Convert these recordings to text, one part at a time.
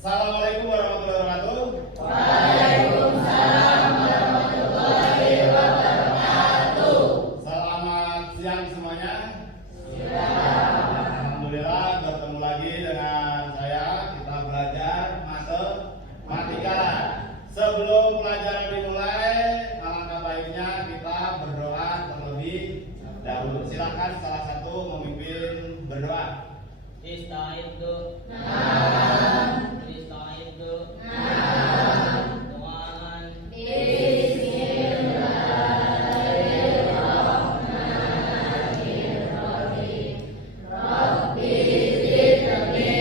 Assalamualaikum warahmatullahi wabarakatuh. Waalaikumsalam warahmatullahi wabarakatuh. Selamat siang semuanya. Siang. Alhamdulillah bertemu lagi dengan saya. Kita belajar matematika. Sebelum pelajaran dimulai, alangkah baiknya kita berdoa terlebih dahulu. Silakan salah satu memimpin berdoa. Istaizu. Istaizu. Tuhan. Bismillahirrahmanirrahim. Rabbi zidni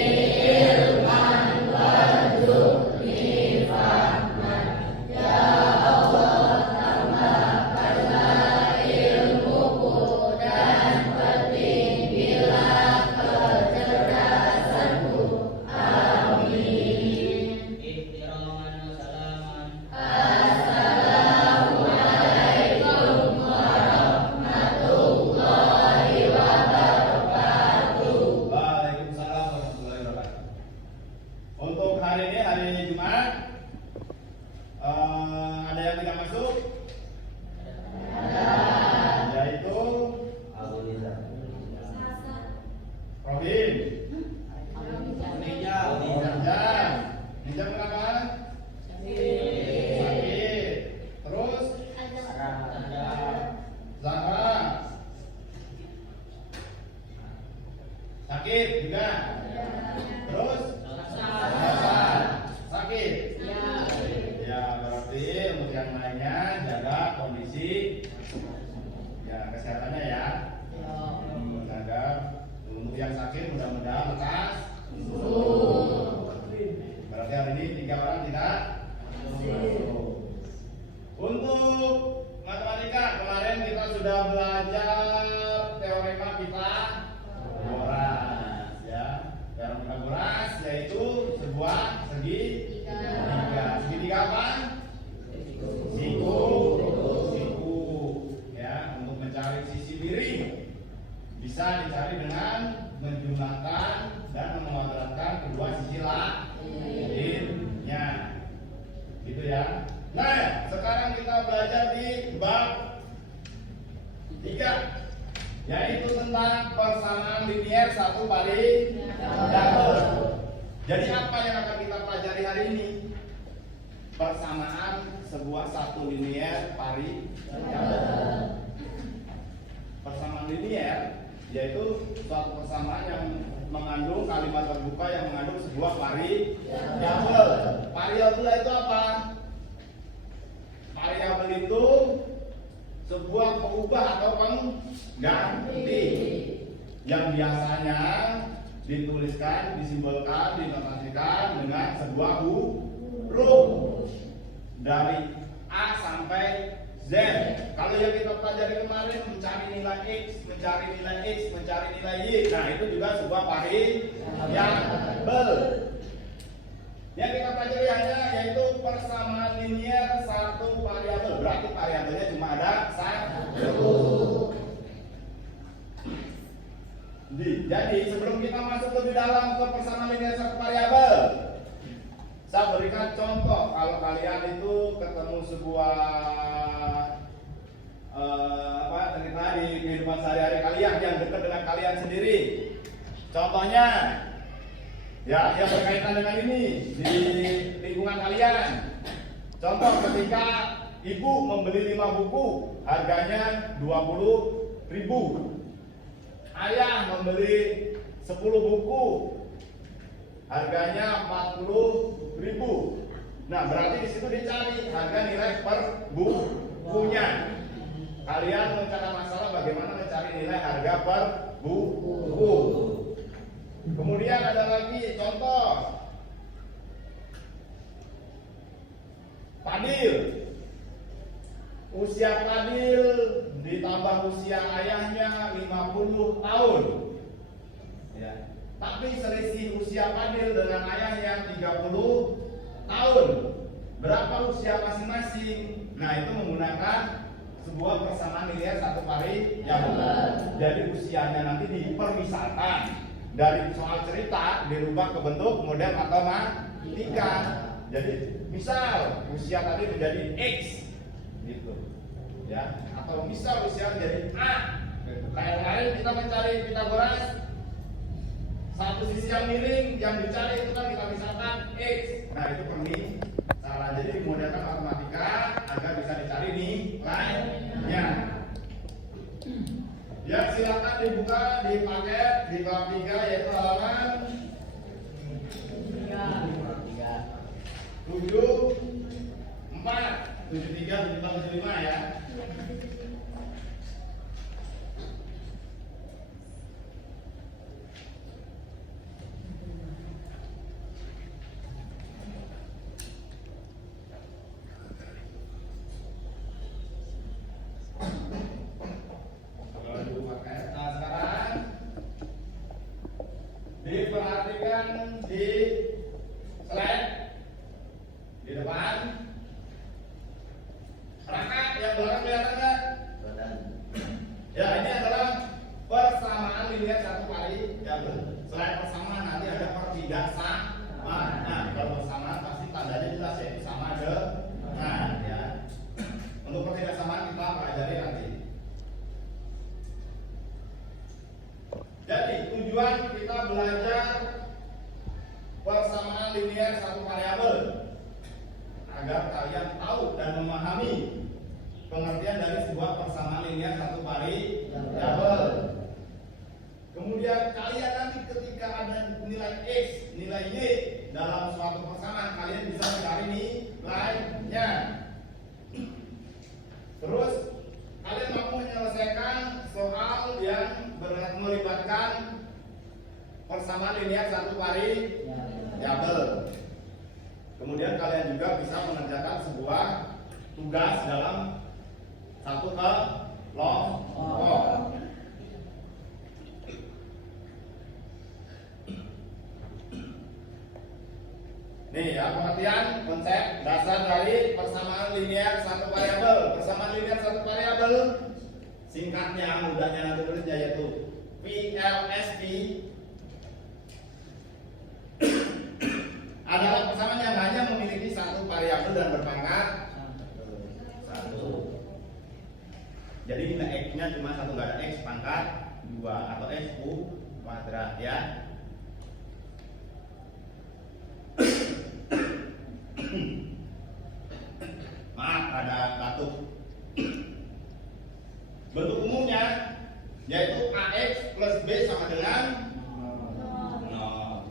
ilman warzuqni fahman. Ya Allah, tambahkanlah ilmuku dan pertinggilah kecerdasanku. Amin. Ihtiraman wa salaman. Assalamualaikum warahmatullahi wabarakatuh. Waalaikumsalam warahmatullahi wabarakatuh. Untuk hari ini, hari Jumat, ada yang tidak masuk? Yaitu Robin. Ninja kenapa? Sakit. Terus Zahra sakit juga. Terus Hasan sakit. Ya, berarti untuk yang lainnya jaga kondisi ya kesehatannya ya. Agar untuk yang sakit mudah-mudahan lekas. Berarti hari ini 3 orang tidak masuk. Untuk matematika kemarin kita sudah belajar teorema Pythagoras ya. Teorema Pythagoras yaitu sebuah segitiga. Segitiga apa? Siku. Ya, untuk mencari sisi miring bisa dicari dengan menjumlahkan dan memuadaratkan kedua sisi lainnya. Gitu ya. Nah, sekarang kita belajar di bab 3, yaitu tentang persamaan linier satu variabel. Jadi apa yang akan kita pelajari hari ini? Persamaan sebuah satu linier variabel. Persamaan linier yaitu suatu persamaan yang mengandung kalimat terbuka yang mengandung sebuah variabel. Variabel itu apa? Variabel itu sebuah pengubah atau pengganti yang biasanya dituliskan, disimbolkan, dinotasikan dengan sebuah huruf dari A sampai Z. Kalau yang kita pelajari kemarin mencari nilai X, mencari nilai X, mencari nilai Y, nah itu juga sebuah variabel. Yang kita pelajari hanya yaitu persamaan linier satu variabel. Berarti variabelnya cuma ada satu. Jadi sebelum kita masuk lebih dalam ke persamaan linier satu variabel, saya berikan contoh. Kalau kalian itu ketemu sebuah cerita di kehidupan sehari-hari kalian yang dekat dengan kalian sendiri. Contohnya ya yang berkaitan dengan ini di lingkungan kalian. Contoh ketika ibu membeli 5 buku harganya 20.000. Ayah membeli 10 buku harganya 40.000. Nah, berarti di situ dicari harga nilai per bukunya. Kalian mencari masalah bagaimana mencari nilai harga per buku. Kemudian ada lagi contoh Fadil. Usia Fadil ditambah usia ayahnya 50 tahun. Ya. Tapi selisih usia Fadil dengan ayahnya 30 tahun. Berapa usia masing-masing? Nah, itu menggunakan sebuah persamaan linier satu variabel. Jadi usianya nanti dipermisalkan. dari soal cerita dirubah ke bentuk model matematika. Jadi misal usia tadi menjadi X gitu ya, atau misal usia menjadi A. Lain-lain kita mencari Pythagoras, satu sisi yang miring yang dicari itu kan kita misalkan X. Nah itu cara jadi dimodelkan matematika agar bisa dicari nih lainnya. Ya silakan dibuka di paket di bab 3 yaitu halaman 73 ya. Nah sekarang diperhatikan di slide di depan. Rangka yang belakang kelihatan nggak? Ya ini adalah persamaan linear satu kali. Ya selain persamaan nanti ada pertidaksamaan. Nah kalau persamaan pasti tandanya jelas yaitu sama dengan ya. Untuk pertidaksamaan kita pelajari nanti. Jadi tujuan kita belajar persamaan linear satu variabel agar kalian tahu dan memahami pengertian dari sebuah persamaan linear satu variabel. Kemudian kalian nanti ketika ada nilai X, nilai Y dalam suatu persamaan, kalian bisa mencari nilainya. Terus kalian mampu menyelesaikan soal yang melibatkan persamaan linear satu variabel. Kemudian kalian juga bisa mengerjakan sebuah tugas dalam satu kelompok. Nih ya, pengertian konsep dasar dari persamaan linear satu variabel. Persamaan linear satu variabel singkatnya, mudahnya nanti tulisnya yaitu PLSP adalah persamaan yang hanya memiliki satu variabel dan berpangkat satu. Jadi nilai X-nya cuma satu, nggak ada X pangkat 2 atau X kuadrat ya. Maaf ada batuk. Bentuk umumnya yaitu AX plus B sama dengan 0.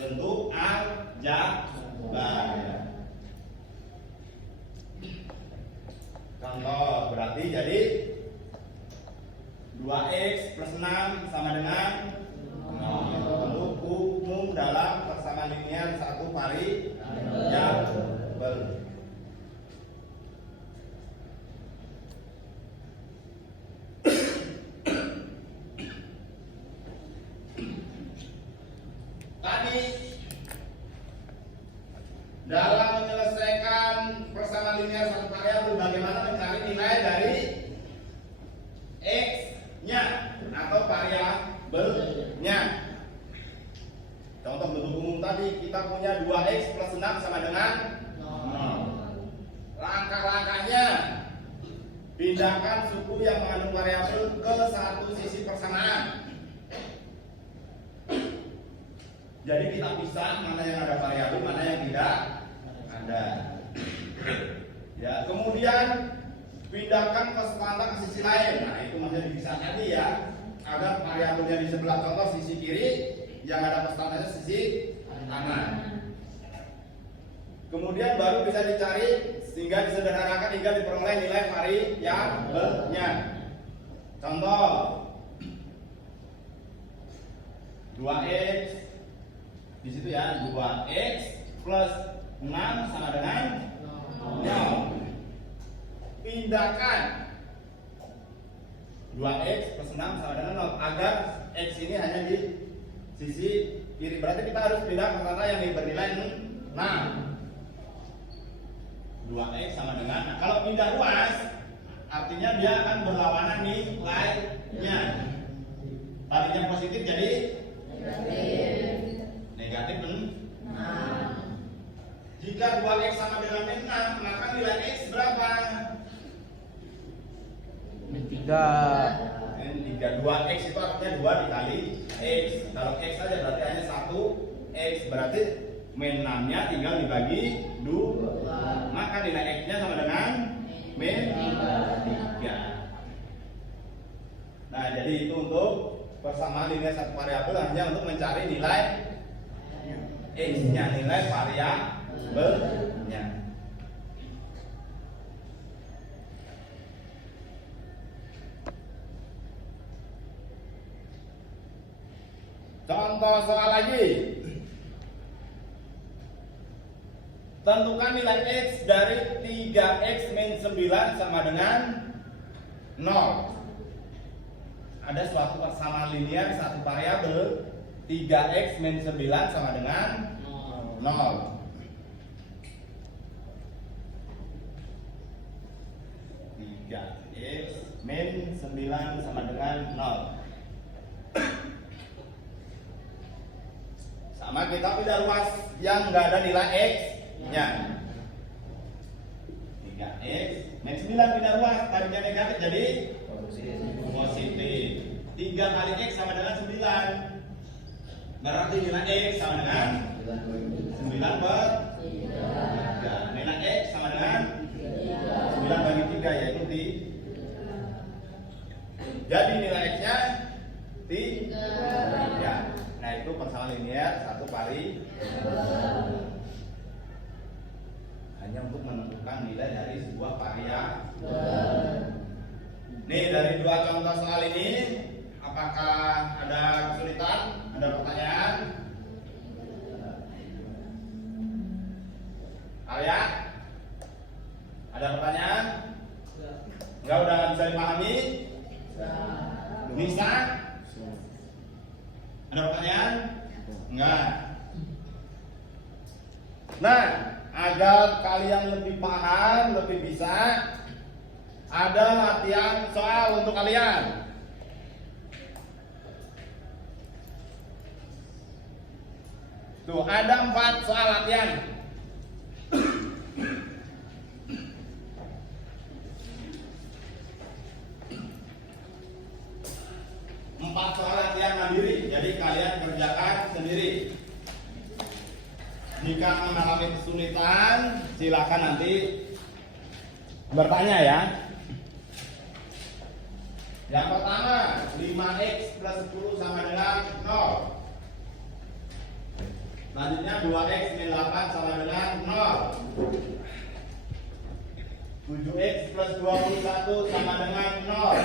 Bentuk aljabar ya. Contoh berarti jadi 2X plus 6 sama dengan 0. Bentuk umum dalam persamaan linear satu variabel. Tadi dalam menyelesaikan persamaan linear satu variabel bagaimana mencari nilai dari X-nya atau variabelnya. Contoh bentuk umum tadi kita punya 2X plus 6 sama dengan 0. Langkah-langkahnya pindahkan suku yang mengandung variabel ke satu sisi persamaan. Jadi kita pisah mana yang ada variabel, mana yang tidak ada. Ya, kemudian pindahkan kosmata ke sisi lain. Nah, itu maksudnya dipisah tadi ya, agar variabelnya di sebelah contoh sisi kiri yang ada konstantanya sisi kanan. Kemudian baru bisa dicari sehingga disederhanakan hingga diperoleh nilai variabelnya. Contoh 2X di situ ya, 2X plus 6 sama dengan 0. Pindahkan 2X plus 6 sama dengan 0 agar X ini hanya di sisi kiri. Berarti kita harus pindah ke kata yang bernilai 6. 2X sama dengan, nah, kalau pindah ruas artinya dia akan berlawanan nilainya. Tadinya positif jadi negatif negatif 6 Jika 2x sama dengan min 6, maka nilai x berapa? Min 3. Min 3. 2x itu artinya 2 dikali x. Kalau x saja berarti hanya 1x. Berarti min 6 nya tinggal dibagi 2. Maka nilai x nya sama dengan min 3. Nah, jadi itu untuk persamaan linear satu variabel hanya untuk mencari nilai x nya, nilai variabelnya. Contoh soal lagi. Tentukan nilai x dari 3x min 9 sama dengan 0. Ada suatu persamaan linear satu variabel 3x min 9 sama dengan 0. 3x min 9 sama dengan 0. Sama kita pindah ruas yang nggak ada nilai x nya. 3x min 9 pindah ruas, tadinya negatif jadi positif. 3 kali x sama dengan 9. Berarti nilai x sama dengan 9 per 3. Nilai x sama dengan 9 bagi 3 yaitu 3. Jadi nilai x nya 3. Nah, itu persamaan linear satu variabel. Hanya untuk menentukan nilai dari sebuah variabel. Nih, dari dua contoh soal ini, apakah ada kesulitan? Ada pertanyaan? Arya? Ada pertanyaan? Enggak, udah bisa dipahami? Bisa? Ada pertanyaan? Enggak. Nah, agar kalian lebih paham, lebih bisa, ada latihan soal untuk kalian. Tuh, ada 4 soal latihan. Empat soal latihan mandiri, jadi kalian kerjakan sendiri. Jika mengalami kesulitan, silakan nanti bertanya ya. Yang pertama, 5x plus 10 sama dengan 0. Selanjutnya 2x min 8 sama dengan 0. 7x plus 21 sama dengan 0.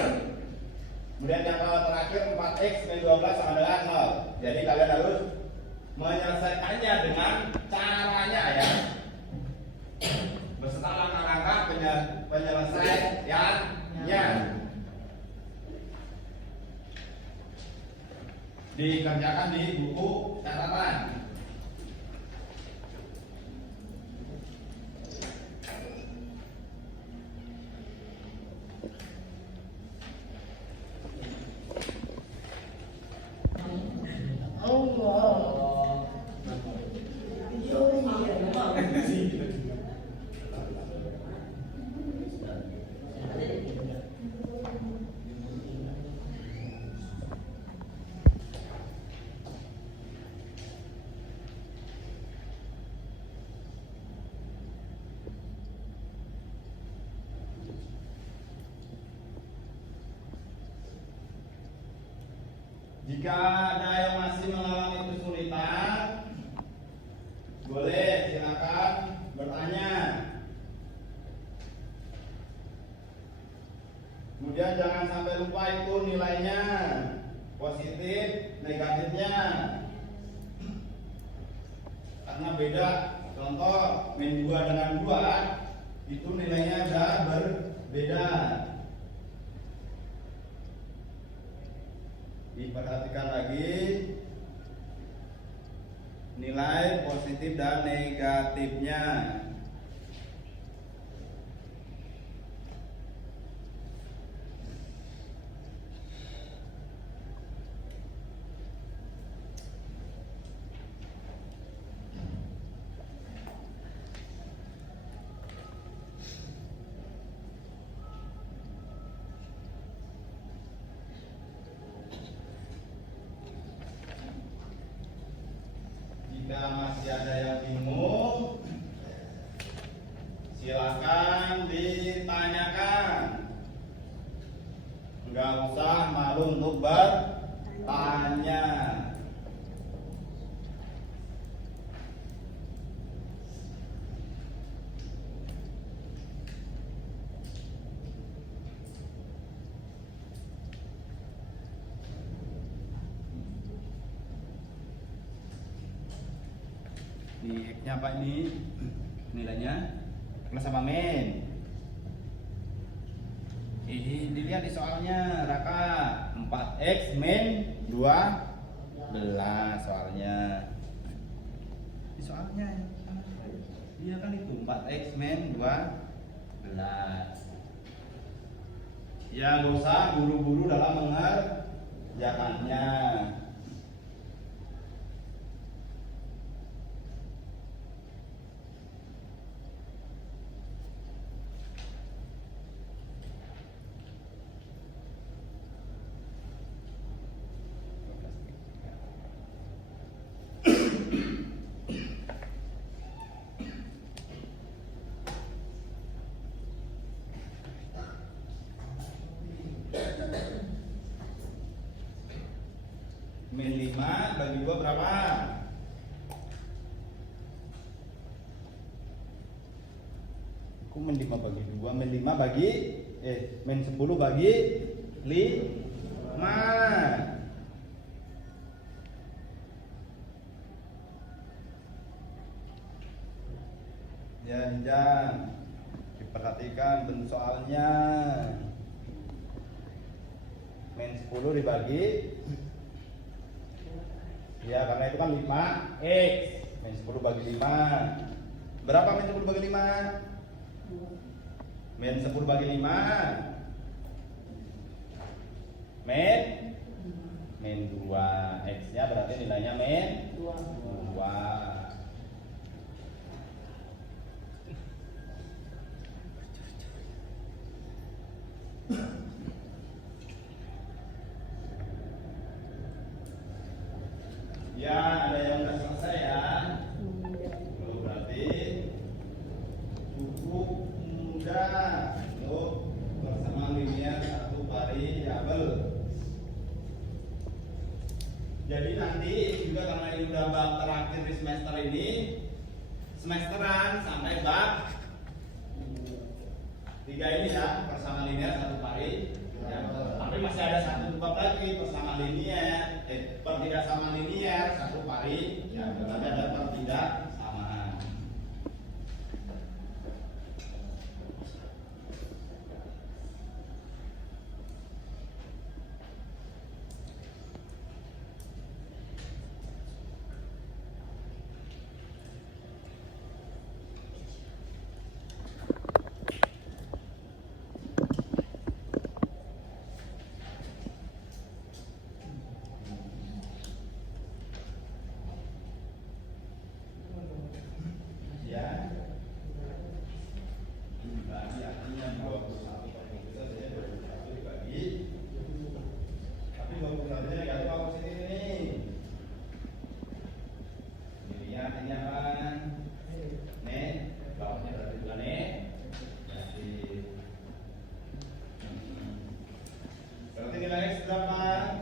Kemudian yang terakhir 4x min 12 sama dengan 0. Jadi kalian harus menyelesaikannya dengan caranya ya, beserta langkah-langkah penyelesaiannya. Dikerjakan di buku catatan. Jika ada yang masih mengalami kesulitan, boleh silakan bertanya. Kemudian jangan sampai lupa itu nilainya, positif, negatifnya. Karena beda. Contoh min 2 dengan 2 itu nilainya sudah berbeda. Diperhatikan lagi nilai positif dan negatifnya. Jika masih ada yang bingung, silakan ditanyakan. Enggak usah malu untuk bertanya. Ini X-nya apa ini? Nilainya plus apa min? Ini dilihat di soalnya, Raka 4x min 12 soalnya. Di soalnya iya kan itu 4x min 12. Ya gak usah buru-buru dalam mengerjakannya. Min 5 bagi 2 berapa? Aku min 5 bagi 2, min 5 bagi min 10 bagi 5. Ya, Hinjang. Diperhatikan bentuk soalnya. Min 10 dibagi, ya karena itu kan 5x. Min 10 bagi 5. Berapa min 10 bagi 5? Min 10 bagi 5. Min 2. X-nya berarti nilainya min 2. Ya, ada yang sudah selesai ya. Kalau berarti cukup mudah untuk bersama linear satu variabel. Jadi nanti juga karena ini udah bab terakhir di semester ini, semesteran sampai bab 3 ini ya, bersama linear satu variabel. Tapi masih ada satu bab lagi bersama linear, per tidak sama linear satu variabel. Tapi ada per tidak samaan. Ya. Dibagi artinya 21 per 21 ya, 21 dibagi. Tapi 21 nya negatif apa positif ini? Ini artinya apa? Nih, bawahnya berarti bukan nih. Negatif. Berarti nilai X berapa?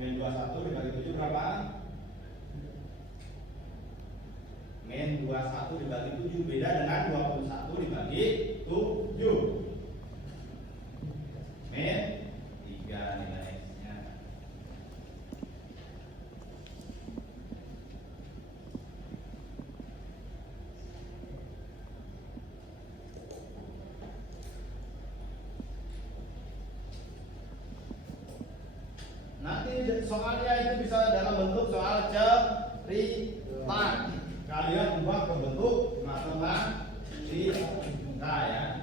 Min 21 dibagi 7 berapa? Min 21 dibagi 7 beda dengan 21 dibagi 7. Min 3 nilai X-nya. Nanti soalnya itu bisa dalam bentuk soal cerita. Kalian ubah ke bentuk matematika ya.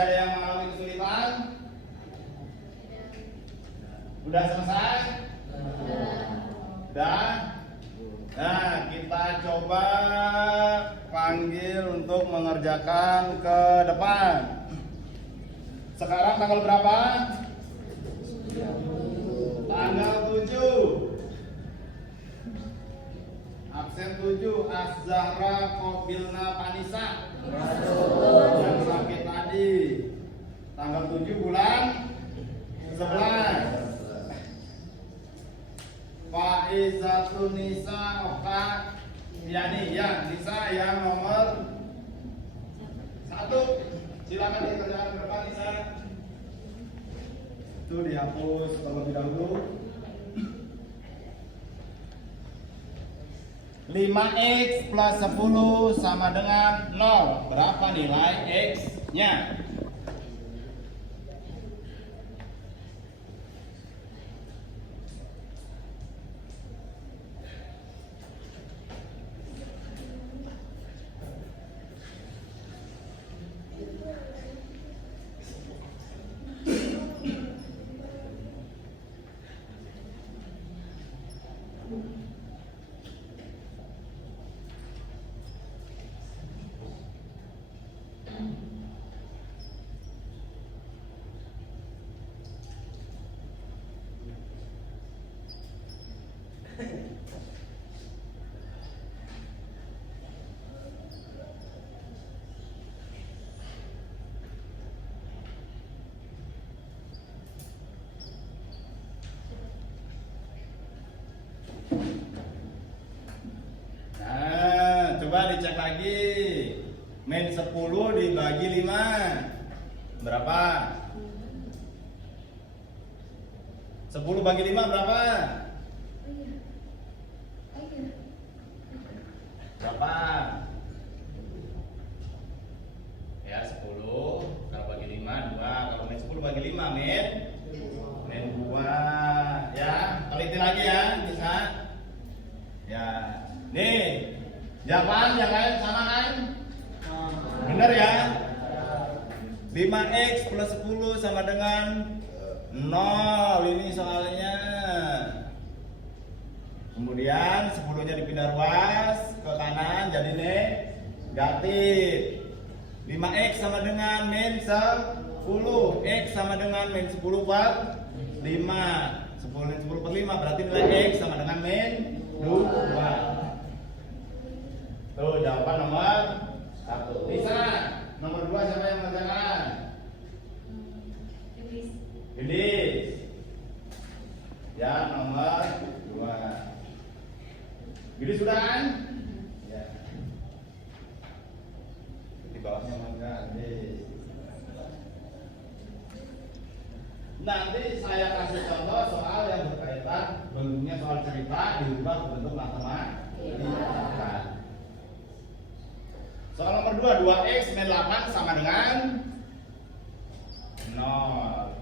masih ada yang mengalami kesulitan? Udah selesai? Udah? Nah, kita coba panggil untuk mengerjakan ke depan. Sekarang tanggal berapa? Tanggal 7. Absen 7 Az-Zahra Kobilna Panisa yang sakit tadi. Tanggal 7 bulan 11. Faizatun Nisa Oka Yani ya Nisa yang nomor 1. Silakan dikerjakan ke depan Nisa. Itu dihapus terlebih dahulu. 5x plus 10 sama dengan 0. Berapa nilai x-nya? Nah, coba dicek lagi. Min 10 dibagi 5 berapa? 10 bagi 5 berapa? Berapa? Ya 10 kalau bagi 5 2. Kalau min 10 bagi 5 min 2. Ya, teliti lagi ya, bisa. Ya. Nih, jawaban yang lain sama kan? Benar ya? 5x plus 10 sama dengan 0. Ini soalnya. Kemudian 10-nya dipindah ruas ke kanan jadi negatif. 5x sama dengan min 10. X sama dengan min 10 per 5. 10 min 10 per 5 berarti nilai x sama dengan min 2. Tuh jawaban nomor 1. Bisa. Nomor 2 siapa yang mengerjakan? Idris. Ya, nomor 2. Idris sudah kan? Ya. Di bawahnya mangga Idris. Nanti saya kasih contoh soal yang berkaitan bentuknya soal cerita diubah ke bentuk matematika. Soal nomor 2, 2x min 8 sama dengan 0.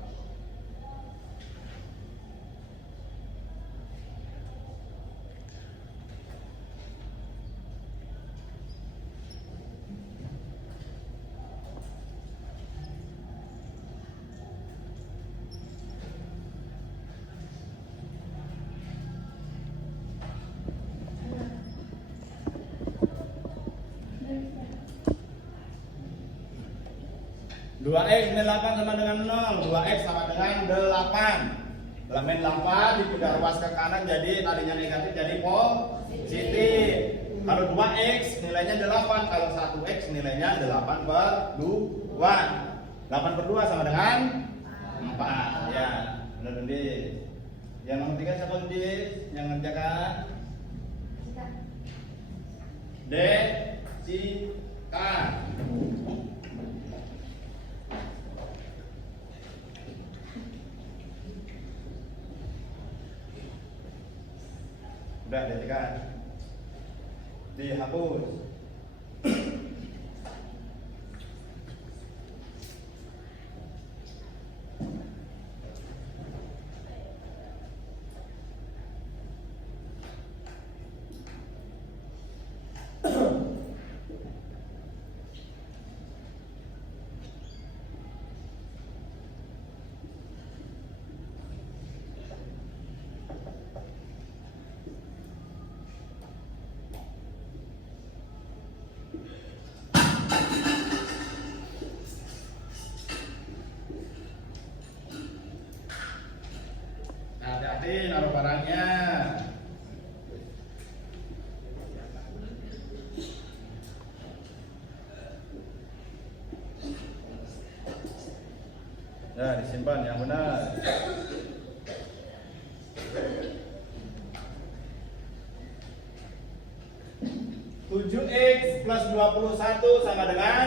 Dua x min 8 sama dengan 0. 2x sama dengan 8. Dalam min 8 dipindah ruas ke kanan jadi tadinya negatif jadi positif. Kalau 2x nilainya 8. Kalau 1x nilainya 8 per 2. 8 per 2 sama dengan 4. Ya, benar Dendis. Yang nomor 3 siapa Dendis? Yang ngerjakan? Desika. Udah ditekan, dihapus. hati-hati naruh barangnya. Ya, disimpan yang benar. 7x plus 21 sama dengan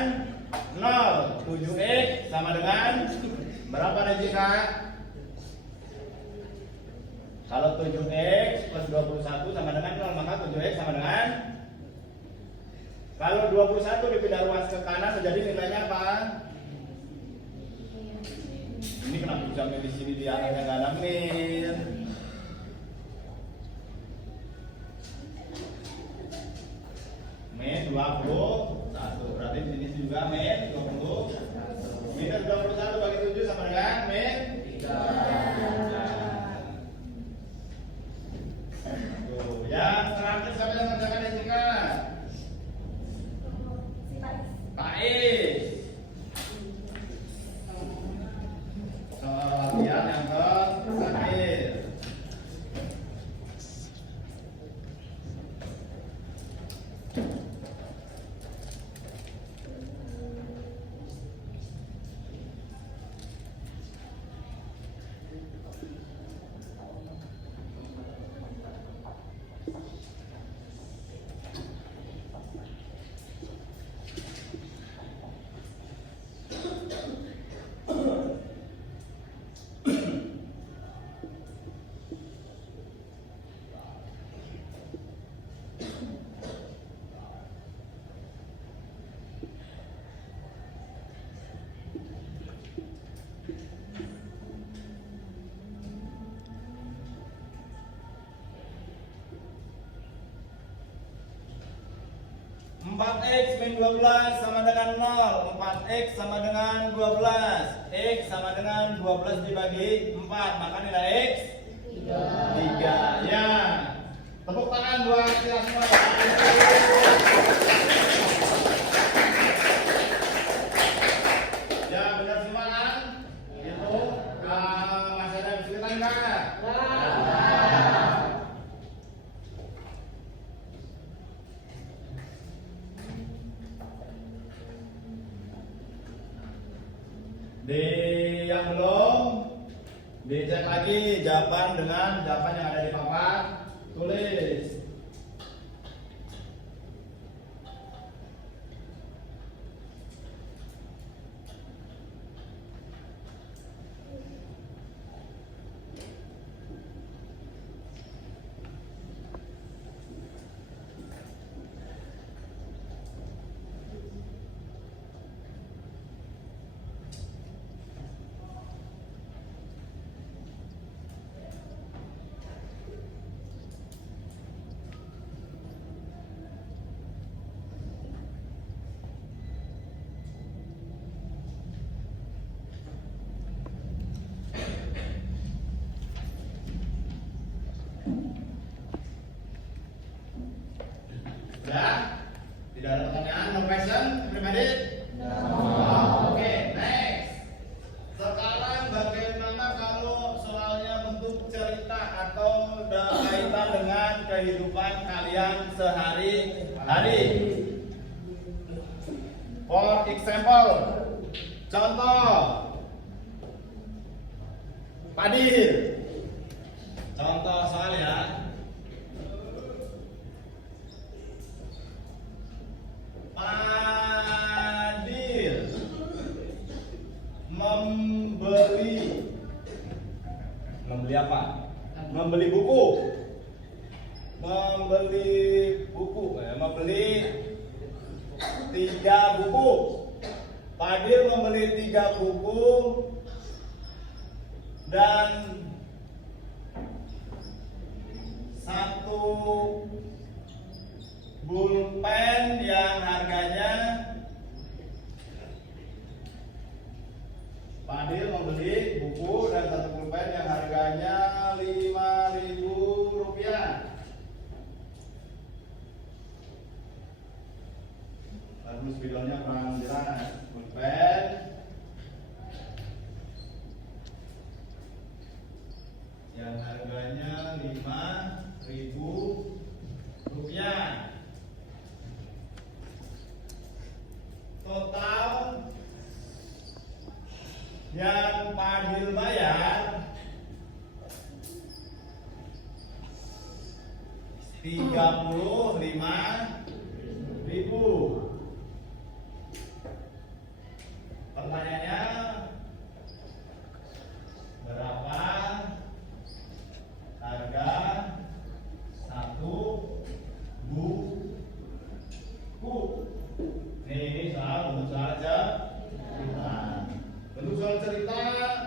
0. 7x sama dengan berapa Rejika? Kalau 7x plus 21 sama dengan 0, maka 7x sama dengan, kalau 21 dipindah ruas ke kanan menjadi nilainya apa? Ini kenapa bisa milih sini di arahnya nggak ada min? Min 21, berarti di sini juga min 20. Minus 21 bagi 7 sama dengan min 3. Tuh, yang terakhir siapa yang mengerjakan Jessica? Pais. Soal latihan yang terakhir. Empat X min 12 sama dengan 0. 4X sama dengan 12. X sama dengan 12 dibagi 4, maka nilai X 3. Ya. Tepuk tangan buat kita semua. Ya, benar semua kan? Itu masih ada kesulitan enggak? Di yang belum dicek lagi jawaban dengan jawaban yang ada di papan tulis. Sudah? Tidak ada pertanyaan? No question? Everybody? No. Oke, next. Sekarang bagaimana kalau soalnya bentuk cerita atau kaitan dengan kehidupan kalian sehari-hari? For example, contoh Padil. Contoh soal ya. Padil membeli apa? Membeli buku. Membeli 3 buku. Padil membeli 3 buku dan 1 pulpen yang harganya, Padil membeli buku dan 1 pulpen yang harganya Rp5.000. Lalu spidolnya kurang jelas. Pulpen yang harga rupiah. Total yang Fadil bayar 35.000. Pertanyaannya, berapa harga satu buku? Ini soal bentuk soal cerita. Bentuk soal cerita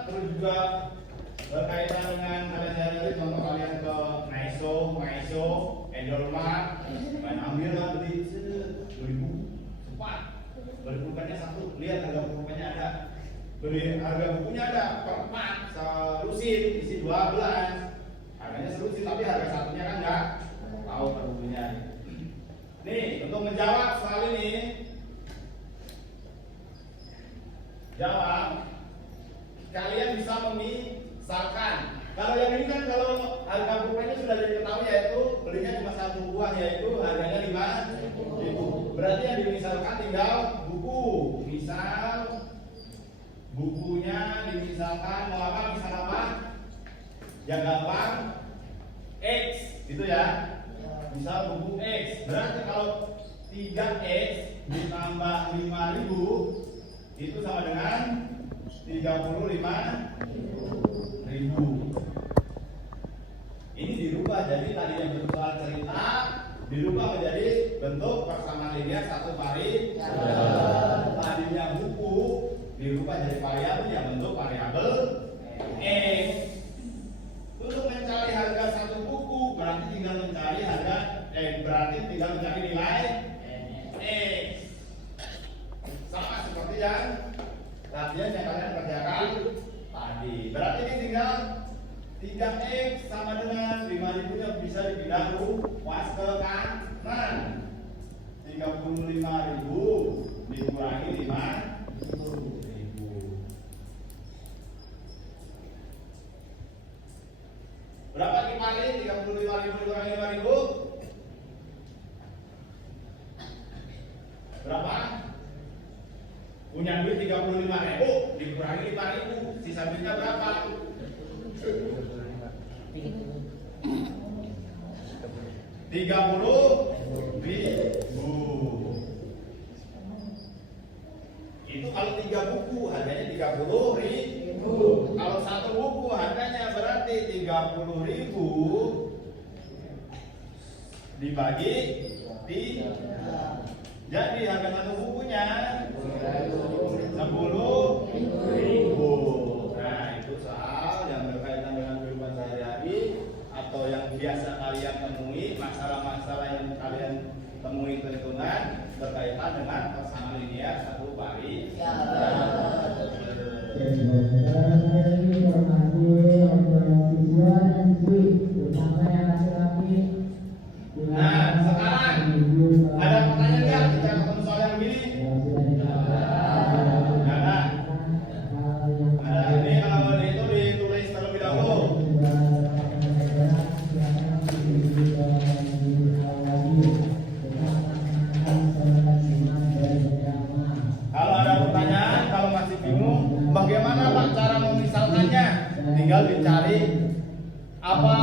terus juga berkaitan dengan hari-hari contoh kalian ke Maiso, Endormart, main ambil lah beli 2.000 cepat. Beli bukunya satu, lihat harga bukunya ada. Beli harga bukunya ada per 4 selusin isi 12. Harganya selusin tapi harga satunya kan enggak tahu per bukunya. Nih, untuk menjawab soal ini, jawab. Kalian bisa memisahkan. Kalau yang ini kan kalau harga bukunya sudah diketahui yaitu belinya cuma satu buah yaitu harganya 5.000. Berarti yang dimisalkan tinggal buku. Misal bukunya dimisalkan mau apa? Misal apa? Yang gampang X gitu ya. Misal buku X. Berarti kalau 3X ditambah 5.000 itu sama dengan 35.000. Ini dirubah jadi tadi yang bentuk soal cerita dirubah menjadi bentuk persamaan linear satu variabel. Tadinya buku dirubah jadi variabel yang bentuk variabel X. Untuk mencari harga satu buku berarti tinggal mencari nilai X. Sama seperti yang latihan yang kalian kerjakan tadi. Berarti ini tinggal 3X sama dengan 5.000 nya bisa dipindah ruas ke kanan. 35.000 dikurangi 5.000. Berapa dikali 35.000 dikurangi 5.000? Berapa? Punya duit 35.000 dikurangi 5.000, sisa duitnya berapa? 30.000. Itu kalau 3 buku harganya 30.000. Kalau 1 buku harganya berarti 30.000 dibagi 3. Jadi harga satu bukunya 10.000. Nah, itu soal yang berkaitan dengan kehidupan sehari-hari atau yang biasa kalian temui, masalah-masalah yang kalian temui perhitungan berkaitan dengan persamaan linear satu Nah, sekarang ada pertanyaan nggak? Kita ketemu soal yang begini? Ada ini kalau itu ditulis terlebih dahulu. Kalau ada pertanyaan, kalau masih bingung, bagaimana Pak cara memisalkannya? Tinggal dicari apa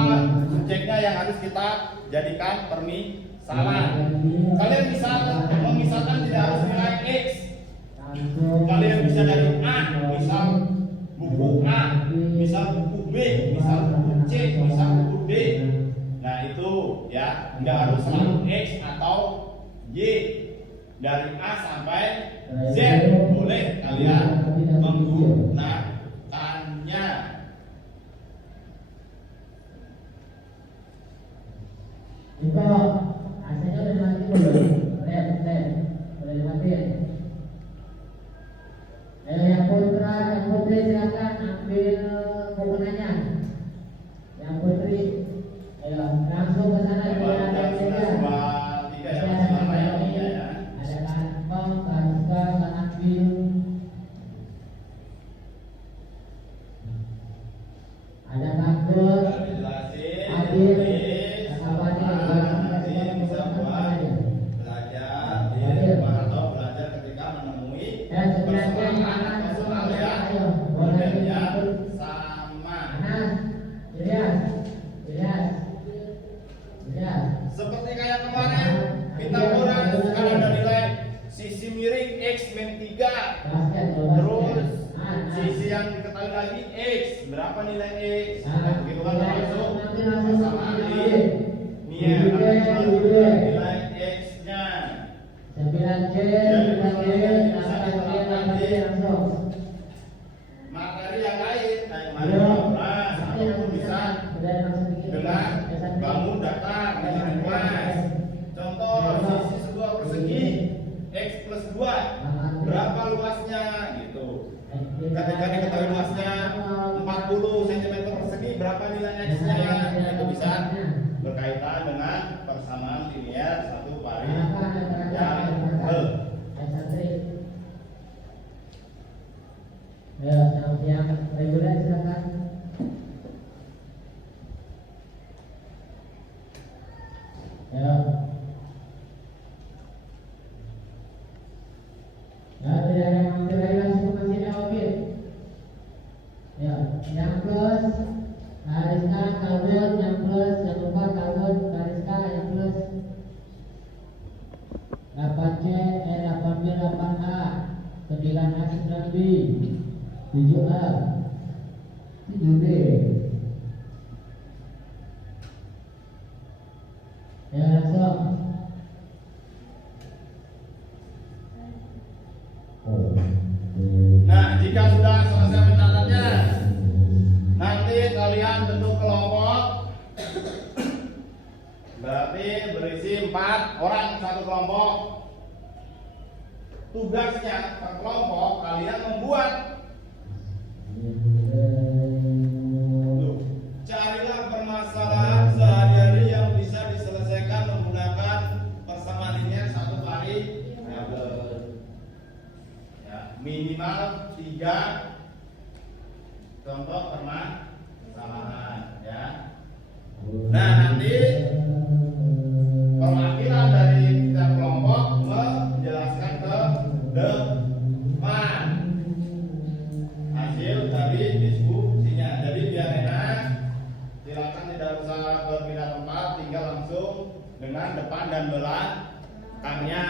subjeknya yang harus kita jadikan permisalan. Kalian bisa memisahkan tidak harus nilai X. Kalian bisa dari A, misal buku A, misal buku B, misal buku C, misal buku D. Nah itu ya, nggak harus selalu X atau Y. Dari A sampai Z boleh kalian menggunakannya. Itu AC-nya udah dimati belum? Udah dimatiin. Yang putra, yang putri silakan ambil bukunanya. Yang putri, ayo langsung ke sana biar ada meja. Ada kantong, kantong, ambil. Ada kantong, ambil. Seperti kayak kemarin Pitagoras kan ada nilai sisi miring x min 3. Terus sisi yang diketahui lagi x, berapa nilai x? Nah, begitu kan langsung persamaan ini ya, nilai x-nya. 9C, 9D, 8D langsung. Materi yang lain kayak kemarin itu bisa dengan bangun datar di kelas. Contoh sisi sebuah persegi x plus 2 berapa luasnya gitu. Ketika diketahui luasnya 40 cm persegi berapa nilai x-nya, itu bisa berkaitan dengan persamaan linear satu variabel. Ya, selamat siang. Reguler silakan. Ya. Ya, tidak ada yang mampir lagi langsung ke sini, oke. Ya, yang plus Kariska, Kalbun, yang plus, yang lupa Kalbun, Kariska, yang plus 8C, 8B, 8A, 9A, 9B, 7A, 7B. Ya, langsung. Nah, jika sudah selesai mencatatnya, nanti kalian bentuk kelompok. Berarti berisi 4 orang satu kelompok. Tugasnya per kelompok kalian membuat. Carilah permasalahan sehari-hari yang bisa diselesaikan menggunakan persamaan linear satu variabel. Ya, minimal 3 contoh permasalahan ya. Nah, nanti perwakilan dari tiap kelompok menjelaskan ke depan hasil dari diskusinya. Jadi biar enak, silakan tidak usah berpindah tempat, tinggal langsung dengan depan dan belakangnya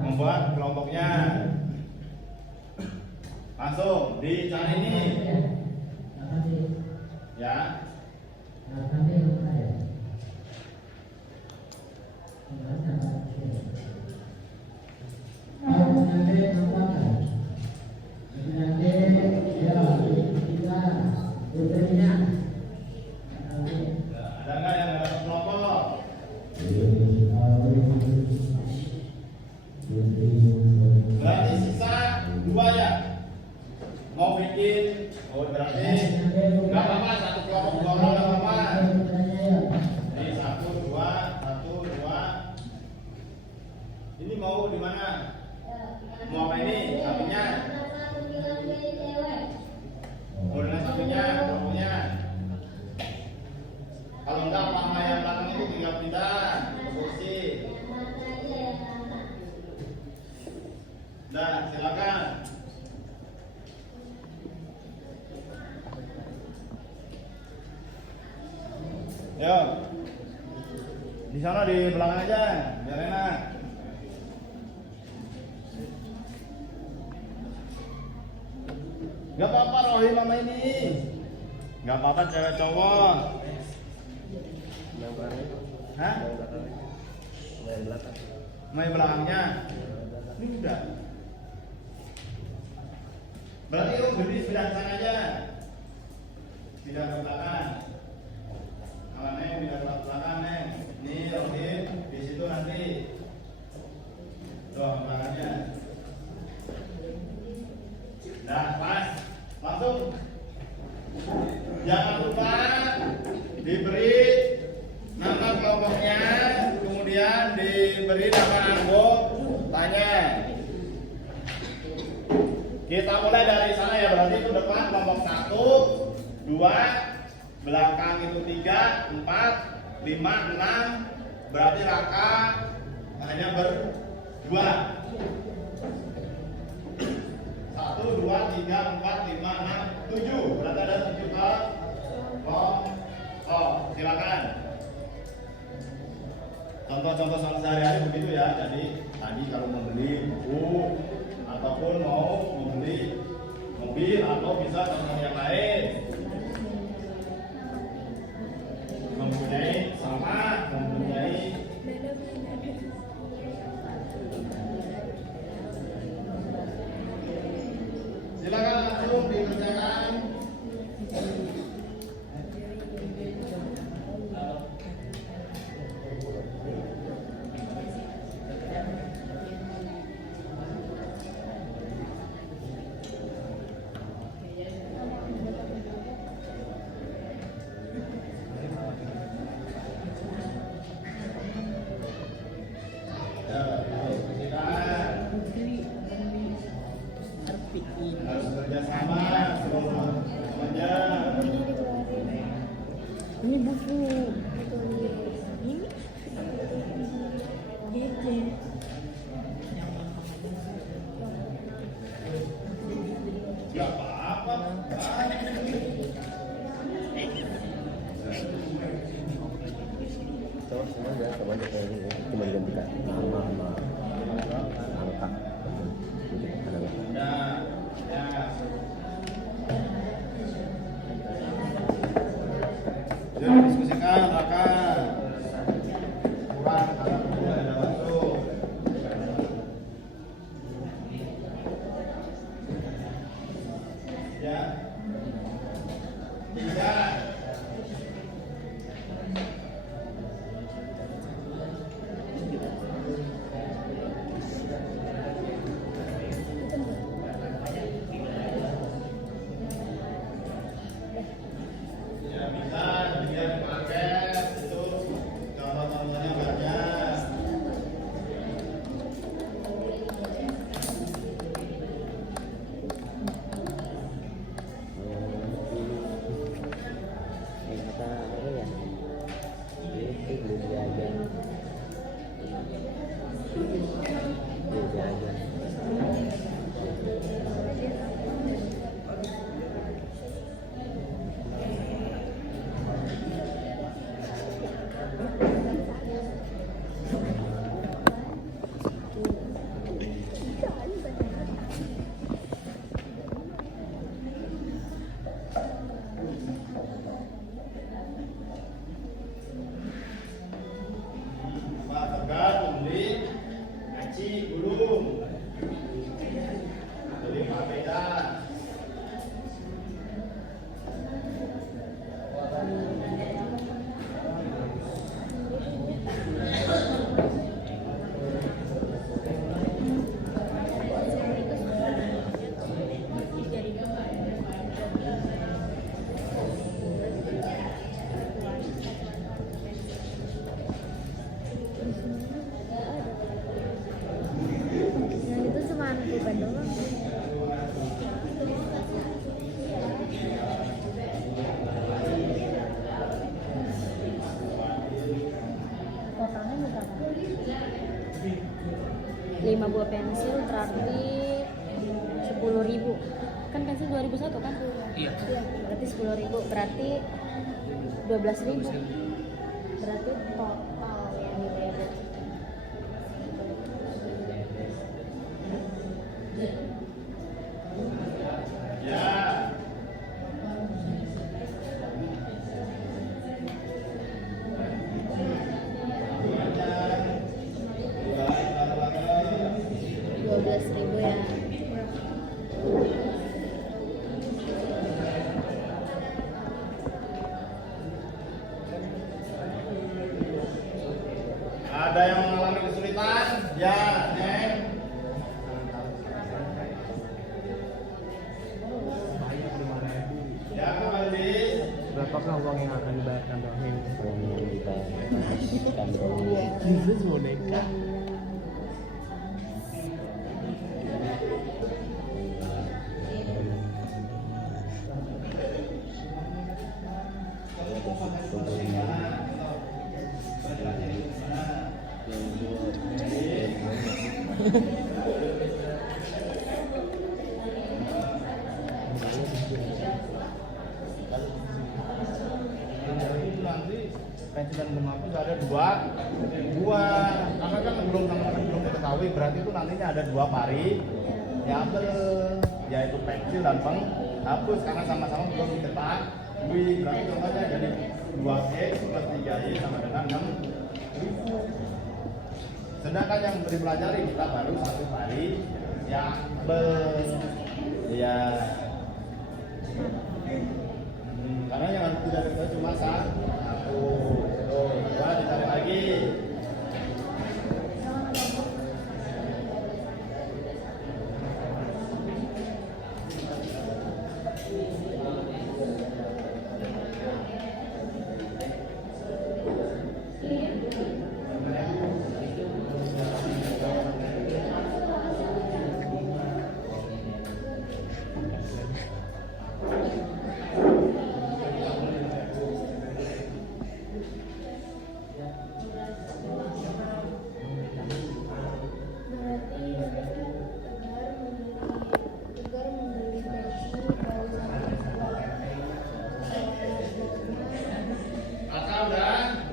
membuat kelompoknya. Langsung dicari ini ya. Ada nggak yang dapat kelompok? Berarti sisa 2 ya. Mau bikin, oh berarti nggak apa-apa satu kelompok 2 orang nggak apa-apa. Ini 1, 2, 1, 2. Ini mau di mana? Mau apa ini? Sapinya? Mau dengan sapinya, kelompoknya. Kalau enggak lama yang belakang itu tinggal pindah kursi. Nah, silakan. Yo, di sana di belakang aja, biar enak. Gak apa-apa Rohim sama ini. Gak apa-apa cewek cowok. Hah? Main belakangnya. Ini udah. Berarti lu berdiri sebelah sana aja. Tidak ke belakang. Kalau Neng tidak ke belakang Neng. Ini Rohim di situ nanti. Tuh belakangnya. Nah pas. Langsung. Jangan lupa diberi nama kelompoknya, kemudian diberi nama anggotanya. Kita mulai dari sana ya, berarti itu depan kelompok 1, 2, belakang itu 3, 4, 5, 6. Berarti raka hanya berdua. 1, 2, 3, 4, 5, 6, 7. Berarti ada 7 kelompok. Oh, silakan. contoh-contoh sehari-hari begitu ya. Jadi tadi kalau membeli buku ataupun mau membeli mobil atau bisa contoh yang lain, mempunyai sama, mempunyai silakan langsung dikerjakan. Harus kerjasama semuanya. Ini buku ini Gak apa-apa. Semua ya, coba aja kayak ini, cuma digantikan nama sama angka. Nah, ya. Yuk diskusikan, Raka. Kurang kalau tidak ada masuk. Ya. 3. Ya bisa dia dipakai itu contoh-contohnya banyak. Yang kata apa ya? Itu belum diajar. Belum diajar. Pak Tegar membeli ngaji belum? Beli Pak Beda. yang itu cuma bukan doang. Totalnya berapa? 5 buah pensil berarti 10.000. Kan pensil 2001 kan? Iya. Berarti 10.000, berarti 12.000. Berarti total yang dibayar. Ya. Dua 12.000 ya. Ada yang mengalami kesulitan? Ya, Neng. Ya, kembali. Berapakah uang yang akan dibayarkan doang? Uang yang dibayarkan doang. Khusus boneka. Nanti pensil dan penghapus ada dua karena kan belum diketahui, berarti itu nantinya ada dua variabel, yaitu pensil dan penghapus karena sama-sama belum diketahui. Berarti contohnya jadi 2x plus 3y sama dengan 6.000. Sedangkan yang dipelajari kita baru satu variabel ya. Karena yang tidak diketahui cuma satu. Dua dicari lagi.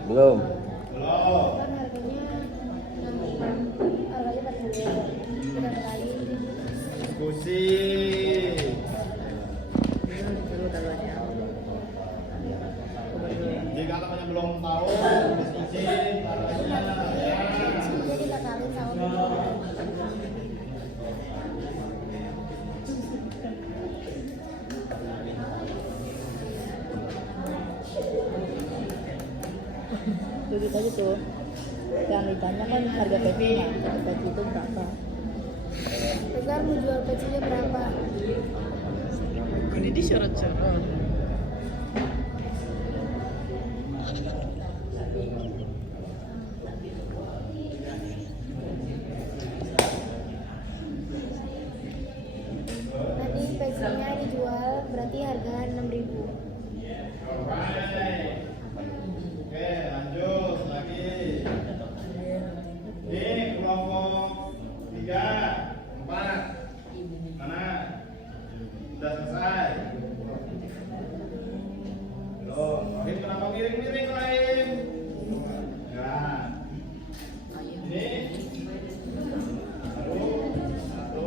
Belum. Belum. Kan harganya 40. Kita kali. Diskusi. Jika temannya belum tahu, diskusi harganya ya. Jadi kita kali sama. Begitu aja tuh yang ditanya kan harga pecinya, peci itu berapa? Tegar mau jual pecinya berapa? Ini disyorot-syorot. Nanti pecinya dijual berarti harga 6.000. Oke, lanjut lagi. Ini kelompok 3, 4. Mana? Sudah selesai. Loh, Rahim kenapa miring-miring Rahim? Ya. Ini. Satu.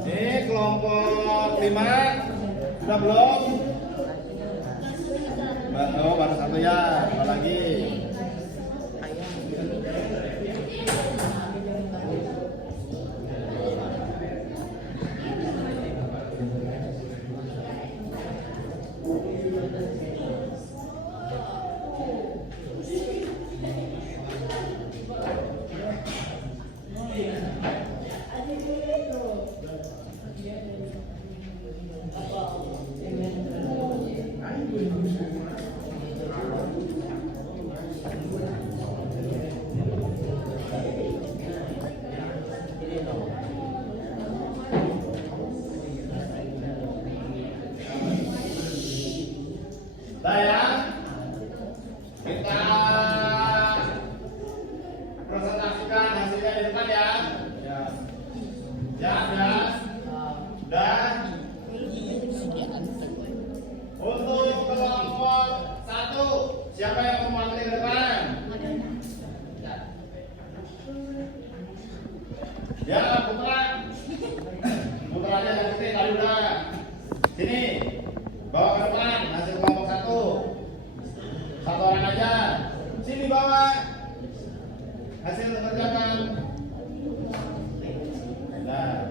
Ini kelompok 5 sudah belum? Oh, baru satu ya. Apa lagi? Nah ya, kita presentasikan hasilnya di depan ya. Ya, dan untuk kelompok 1, siapa yang mau mewakili ke depan? Ya, Putra aja yang putih tadi udah. Sini, bawa ke depan hasil kelompok 1. Satu orang aja. Sini bawa hasil kerjakan. Nah,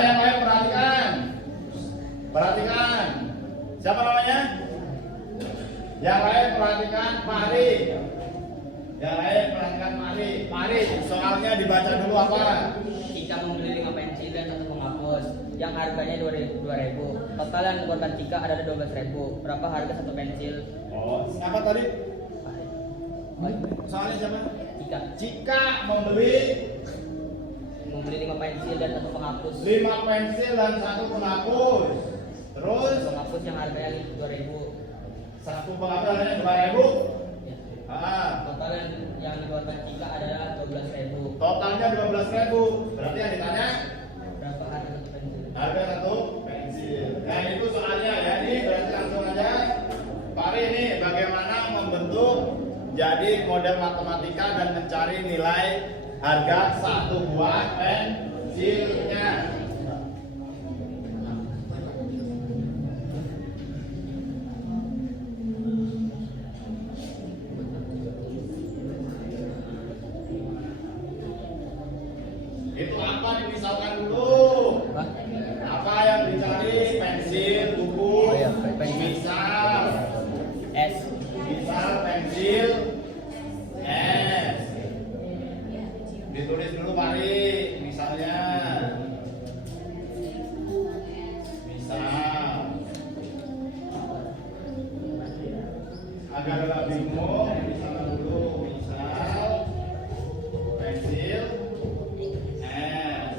yang lain perhatikan. Siapa namanya? Yang lain perhatikan Pak Ari. Pak Ari, soalnya dibaca dulu apa? Cika membeli 5 pensil dan 1 penghapus yang harganya 2.000. Total yang dikeluarkan Cika adalah 12.000. Berapa harga 1 pensil? Oh, apa tadi? Soalnya siapa? Cika membeli 5 pensil dan 1 penghapus. 5 pensil dan 1 penghapus. Terus Penghapus yang harganya 2.000. Satu pengambilannya 2.000. Ya. Ah, Total yang dikeluarkan Cika adalah 12.000. totalnya 12.000. Berarti yang ditanya Berapa harga satu pensil? harga satu pensil. Nah itu soalnya ya, ini berarti langsung aja. Pari ini bagaimana membentuk jadi model matematika dan mencari nilai harga satu buah pensilnya. Itu apa dimisalkan dulu? Apa? Apa yang dicari? Pensil, buku, Oh iya, pensil. misal, S. misal pensil, S. Ditulis dulu Pari, misalnya. Misal. Agar lebih bingung, misalnya dulu, misal pensil, S.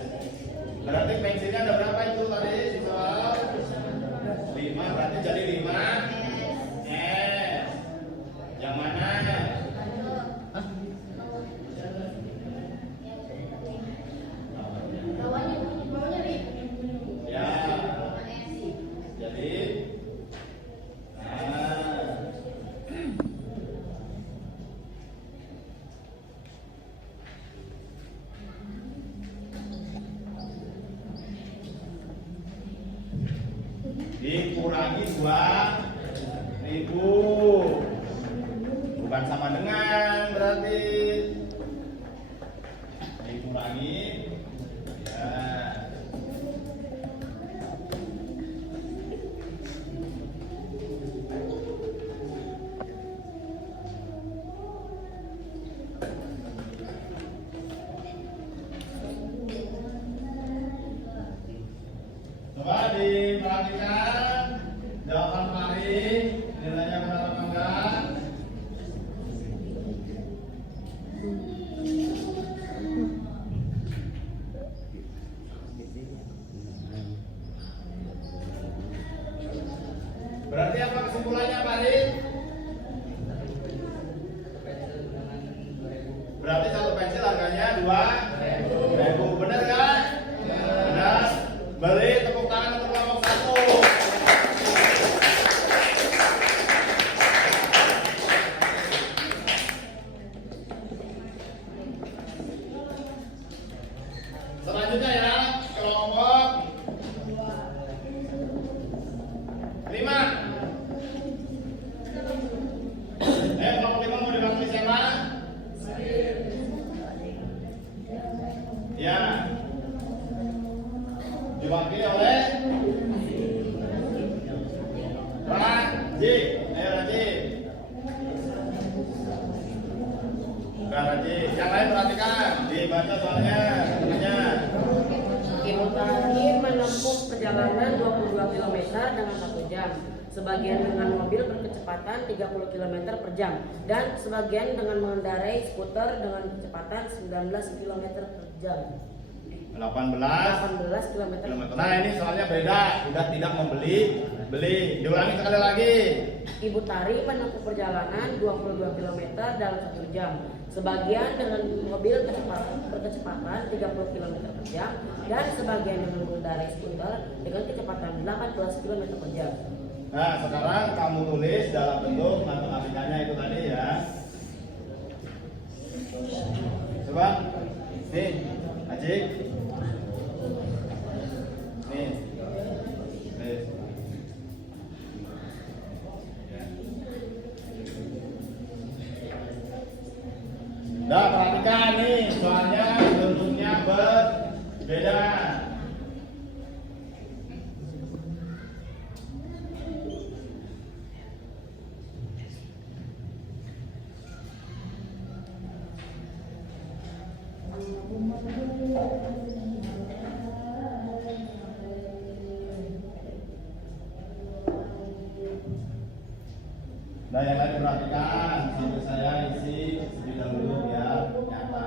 Berarti pensilnya ada berapa itu tadi? Misal 5, berarti jadi 5 S. Yang mana? Ya. Jadi dikurangi 2.000, bukan sama dengan berarti dikurangi ya. Coba diperhatikan jawaban Pari, nilainya benar apa enggak? Berarti apa kesimpulannya Pari? Pensil dengan 2.000. Berarti satu pensil harganya 2.000. Benar kan? Benar. Beli tepuk tangan untuk kelompok 1. Selanjutnya ya, kelompok 5. Kelompok 5 mau dibantu siapa? Ya. Diwakili oleh Rajik. Rajik. Bukan Rajik. Yang lain perhatikan. Dibaca soalnya. Namanya. Ibu Tari menempuh perjalanan 22 km dengan 1 jam. Sebagian dengan mobil berkecepatan 30 km per jam dan sebagian dengan mengendarai skuter dengan kecepatan 19 km per jam. 18 km. Nah ini soalnya beda. Sudah tidak membeli, beli. Diulangi sekali lagi. Ibu Tari menempuh perjalanan 22 km dalam 1 jam. Sebagian dengan mobil berkecepatan 30 km per jam dan sebagian dengan mengendarai skuter dengan kecepatan 18 km per jam. Nah sekarang kamu tulis dalam bentuk matematikanya itu tadi ya. Coba. Nih, Ajik. Nih. Nah, perhatikan nih, soalnya bentuknya berbeda. Nah, yang lain perhatikan, sini saya isi lebih dahulu biar nyata.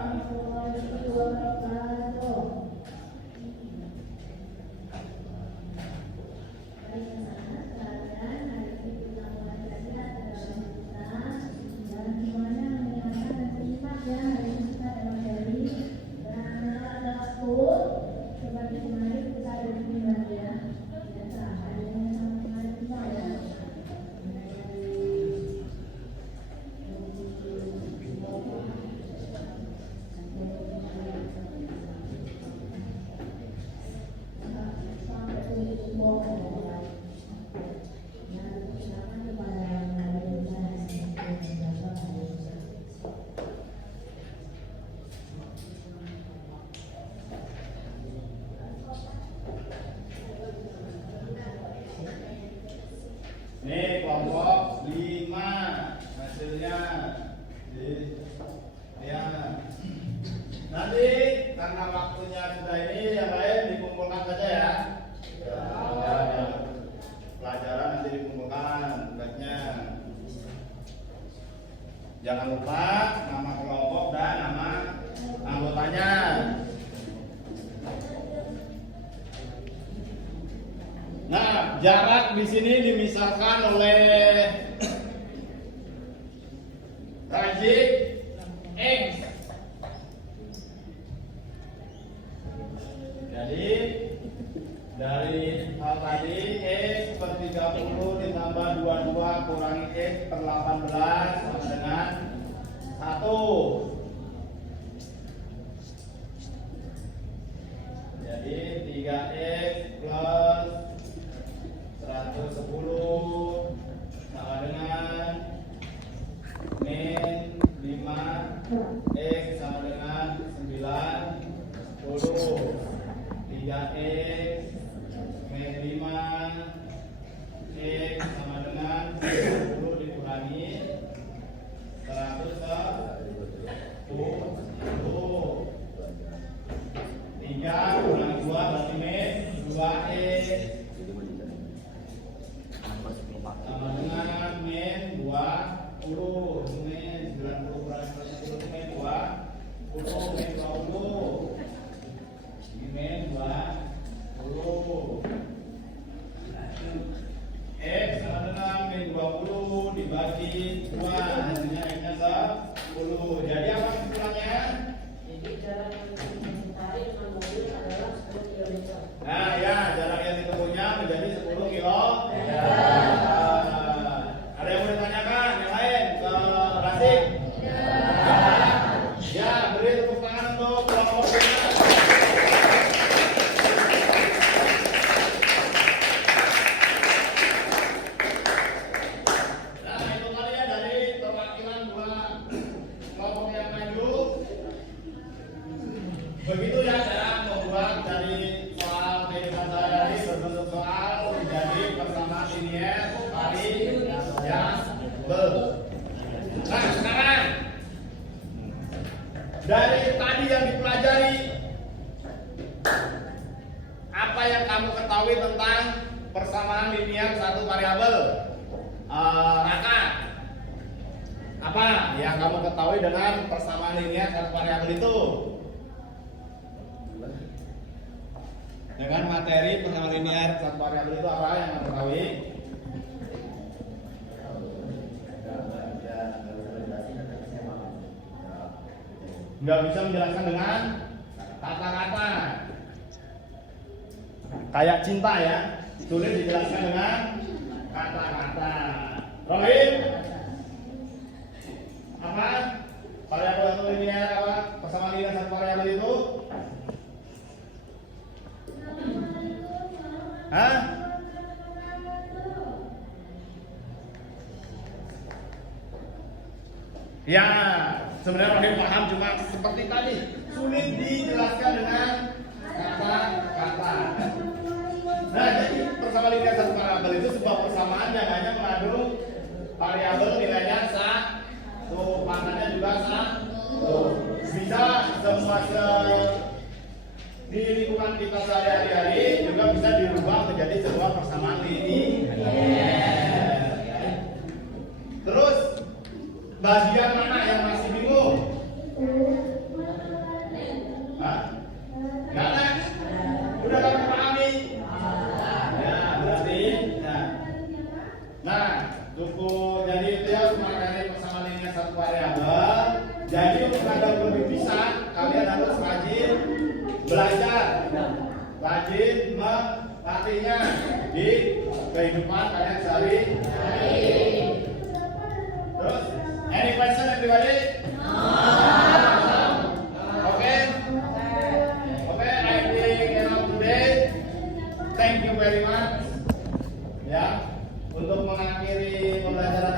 Jangan lupa nama kelompok dan nama anggotanya. Nah, jarak di sini dimisalkan oleh rajik X. Jadi dari hal tadi X per 30 ditambah 22 kurangi X per 18 sama dengan 1. Jadi 3X plus 110 sama dengan min 5X sama dengan 90. 3X min 5X sama dengan 10 dikurangi 110. 3 kurangi 2 berarti min 2X sama dengan min 20. Min 90 kurangi 110 min 20 min 20. Min 20. X sama dengan min 20 dibagi 2 hasilnya X-nya 10. Jadi apa kesimpulannya? Jadi jarak yang ditarik dengan mobil adalah 10 km. Nah ya, jarak yang ditempuhnya menjadi 10 kilo. Ada yang mau ditanyakan? Yang lain? Ke Rasik? Ya, beri tepuk tangan untuk kelompok ini. Nah, itu tadi ya dari perwakilan dua kelompok yang maju. Begitu ya cara membuat dari soal kehidupan sehari-hari berbentuk soal menjadi persamaan linier variabel. Nah sekarang dari tadi yang dipelajari, apa yang kamu ketahui tentang persamaan linier satu variabel? Raka, apa yang kamu ketahui dengan persamaan linier satu variabel itu? Dengan materi persamaan linier satu variabel itu apa yang kamu ketahui? Nggak bisa menjelaskan dengan kata-kata. Kayak cinta ya, sulit dijelaskan dengan kata-kata. Rohim, apa? Variabel atau linier apa? Persamaan linier satu variabel itu? Hah? Ya, sebenarnya Rohim paham, cuma seperti tadi sulit dijelaskan dengan kata-kata. Nah, jadi persamaan linier satu variabel itu sebuah persamaan yang hanya mengandung variabel nilainya satu, pangkatnya juga satu. Bisa semua di lingkungan kita sehari-hari juga bisa dirubah menjadi sebuah persamaan linier. Terus bagian mana yang masih bingung? Hah? Enggak ada? Udah kamu pahami? Ya, berarti nah, cukup. Jadi itu ya materi persamaan linier satu variabel. Jadi untuk agar lebih bisa, kalian harus rajin belajar, rajin melatihnya di kehidupan kalian sehari-hari. Terus, any question everybody? Okay? Okay, I think enough today. Thank you very much. Ya, untuk mengakhiri pembelajaran